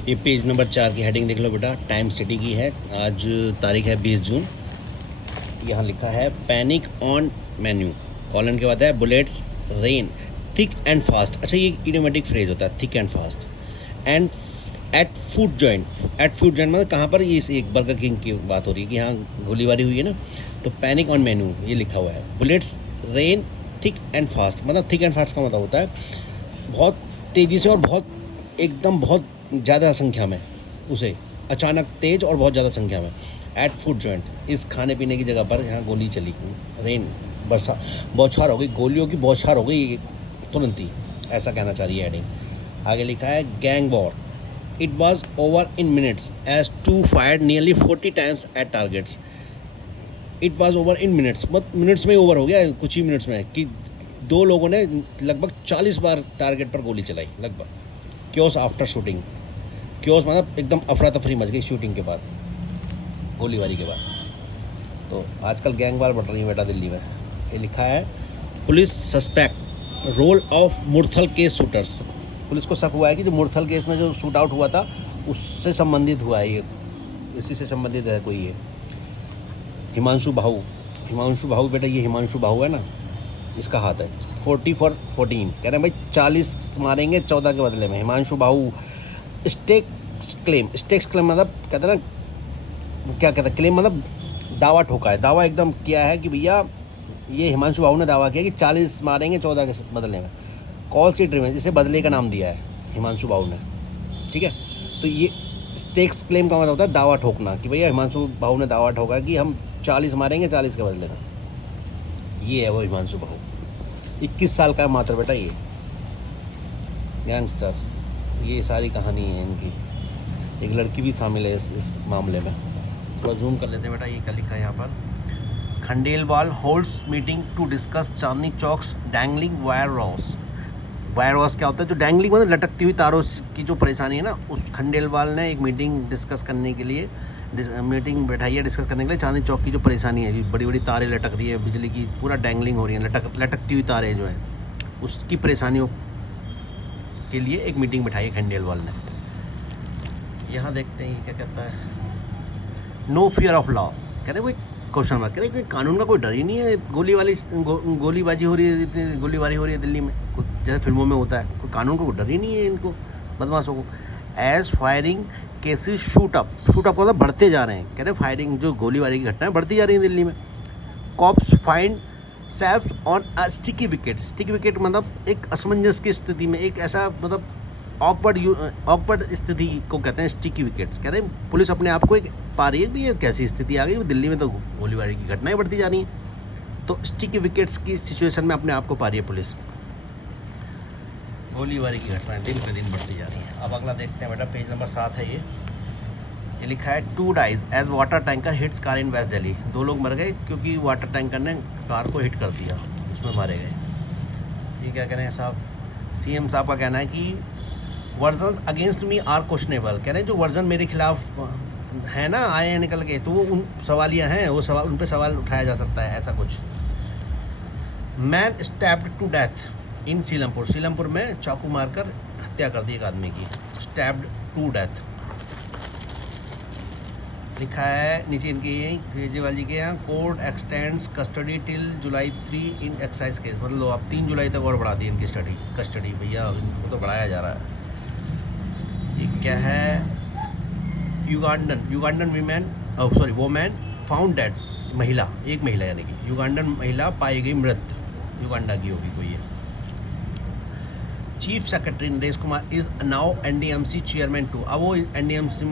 ये page number 4 की heading देख लो बेटा, टाइम स्टडी की है। आज तारीख है 20 जून। यहाँ लिखा है पैनिक ऑन मेन्यू, कॉलन के बाद है bullets rain thick and fast. अच्छा, ये इडियोमेटिक फ्रेज होता है, thick and fast. And at food joint, at food joint मतलब कहाँ पर, ये एक बर्गर किंग की बात हो रही है कि यहाँ गोलीबारी हुई है ना, तो पैनिक ऑन मेन्यू ये लिखा हुआ है। Bullets rain thick and fast, मतलब थिक एंड फास्ट का मतलब होता है बहुत तेज़ी से और बहुत एकदम बहुत ज़्यादा संख्या में, उसे अचानक तेज़ और बहुत ज़्यादा संख्या में। एट फूड जॉइंट, इस खाने पीने की जगह पर यहाँ गोली चली, रेन बरसा, बौछार हो गई, गोलियों की बौछार हो गई तुरंत ही, ऐसा कहना चाह रही है हेडिंग। आगे लिखा है gang war, it was over in minutes as two fired nearly 40 times at targets. It was over in minutes, मतलब मिनट्स में ओवर हो गया, कुछ ही मिनट्स में, कि दो लोगों ने लगभग 40 बार टारगेट पर गोली चलाई लगभग। क्योस आफ्टर शूटिंग, क्योस मतलब एकदम अफरा तफरी मच गई शूटिंग के बाद, गोलीबारी के बाद। तो आजकल गैंग वार बढ़ रही है बेटा दिल्ली में। ये लिखा है police suspect role of Murthal case shooters. Police को शक हुआ है कि जो मुरथल केस में जो शूट आउट हुआ था उससे संबंधित हुआ है, ये इसी से संबंधित है कोई ये हिमांशु बाहू। हिमांशु बाहू बेटा, ये हिमांशु बाहू है ना, इसका हाथ है 40 for 14, कह रहे हैं भाई 40 मारेंगे 14 के बदले में। हिमांशु बाहू स्टेक्स क्लेम, स्टेक्स क्लेम मतलब कहते हैं ना, क्या कहते हैं क्लेम मतलब दावा ठोका है, दावा एकदम किया है कि भैया ये हिमांशु बाहू ने दावा किया कि 40 मारेंगे 14 के बदले में। कॉल सीट रिवेंज, इसे बदले का नाम दिया है हिमांशु बाहू ने, ठीक है। तो ये स्टेक्स क्लेम का मतलब होता है दावा ठोकना, कि भैया हिमांशु बाहू ने दावा ठोका कि हम 40 मारेंगे 40 के बदले में। ये है वो हिमांशु बाहू, 21 साल का है मात्र बेटा, ये गैंगस्टर। ये सारी कहानी है इनकी, एक लड़की भी शामिल है इस मामले में। थोड़ा जूम कर लेते हैं बेटा, ये क्या लिखा है यहाँ पर। Khandelwal holds meeting to discuss Chandni Chowk's dangling wire rows. Wire rows क्या होता है, जो डैंगलिंग मतलब लटकती हुई तारों की जो परेशानी है ना, उस खंडेलवाल ने एक मीटिंग डिस्कस करने के लिए मीटिंग बैठाई है डिस्कस करने के लिए चांदनी चौक की जो परेशानी है, बड़ी बड़ी तारें लटक रही है, बिजली की पूरा डैंगलिंग हो रही है, लटकती हुई तारें जो हैं, उसकी परेशानियों के लिए एक मीटिंग बैठाई है खंडेलवाल ने। यहाँ देखते हैं क्या कहता है। नो फियर ऑफ लॉ, कह रहे कोई क्वेश्चन मार्क, कह रहे कानून का कोई डर ही नहीं है। गोलीबाजी हो रही है, इतनी गोलीबारी हो रही है दिल्ली में, कुछ जैसे फिल्मों में होता है, कोई कानून का कोई डर ही नहीं है इनको, बदमाशों को। As firing cases shoot up का मतलब बढ़ते जा रहे हैं, कह रहे फायरिंग जो गोलीबारी की घटनाएं बढ़ती जा रही हैं दिल्ली में। Cops find self on a sticky wicket, sticky wicket मतलब एक असमंजस की स्थिति में, एक ऐसा मतलब ऑकवर्ड स्थिति को कहते हैं स्टिकी विकेट्स। कह रहे हैं पुलिस अपने आप को एक पा रही है भी, ये कैसी स्थिति आ गई दिल्ली में, तो गोलीबारी की घटनाएं बढ़ती जा रही हैं, तो स्टिकी विकेट्स की सिचुएशन में अपने आप को पा रही है पुलिस। गोलीबारी की घटनाएं दिन पे दिन बढ़ती जा रही हैं। अब अगला देखते हैं बेटा, पेज नंबर 7 है ये लिखा है 2 dies as water tanker hits car in west Delhi. 2 लोग मर गए क्योंकि वाटर टैंकर ने कार को हिट कर दिया, उसमें मारे गए। ये क्या कह रहे हैं साहब, सीएम साहब का कहना है कि version against me are questionable, कह रहे हैं जो वर्जन मेरे खिलाफ है ना आए हैं निकल के, तो वो उन सवालियाँ हैं, वो सवाल उन पर सवाल उठाया जा सकता है, ऐसा कुछ। Man stabbed to death in Seelampur, Seelampur में चाकू मारकर हत्या कर दी एक आदमी की, स्टैब्ड टू डेथ लिखा है नीचे इनके यही केजरीवाल जी के यहाँ। कोर्ट एक्सटेंड्स कस्टडी टिल जुलाई 3 इन एक्साइज केस, मतलब आप 3 जुलाई तक और बढ़ा दी इनकी कस्टडी, भैया इनको तो बढ़ाया जा रहा है। ये क्या है, युगांडन वोमैन फाउंड डेड, महिला, एक महिला यानी कि युगांडन महिला पाई गई मृत, युगांडा की होगी कोई है। Chief secretary Naresh Kumar is now NDMC chairman too, अब वो एनडीएमसी